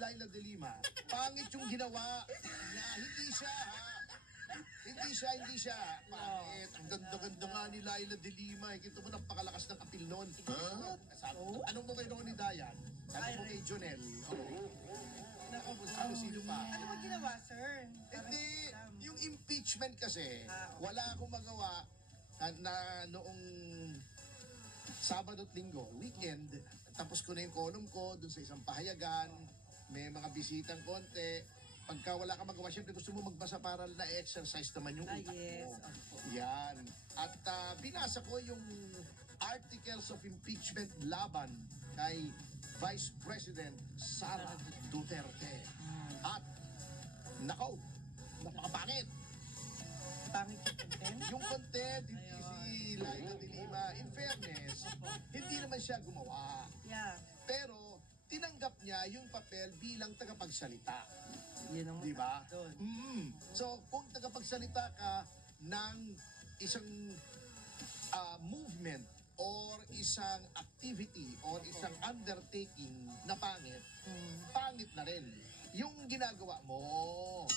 Laila de Lima, pangit yung ginawa niya. Hindi siya. Pangit. Ang ganda-ganda nga ni Laila de Lima. Kita mo, napakalakas ng apil nun. Anong mo kay Ronnie Dayan? Sabi mo kay Jonel. Sino pa? Ano ba ginawa, sir? Hindi. Yung impeachment kasi, okay. wala akong magawa na noong Sabado at Linggo, weekend, tapos ko na yung column ko dun sa isang pahayagan, may mga bisitang konti. Pagka wala ka magawa, syempre gusto mo magbasa para na-exercise naman yung utak yes. mo. Yan. At binasa ko yung articles of impeachment laban kay Vice President Sara Duterte. At, nakaw, napakapangit. Pangit yung content? Yung content, hindi si Laila de Lima. In fairness, hindi naman siya gumawa. Yeah. Pero, tinanggap niya yung papel bilang tagapagsalita. Yun ang Di ba? doon. So, kung tagapagsalita ka ng isang movement or isang activity or isang undertaking na pangit, pangit na rin yung ginagawa mo.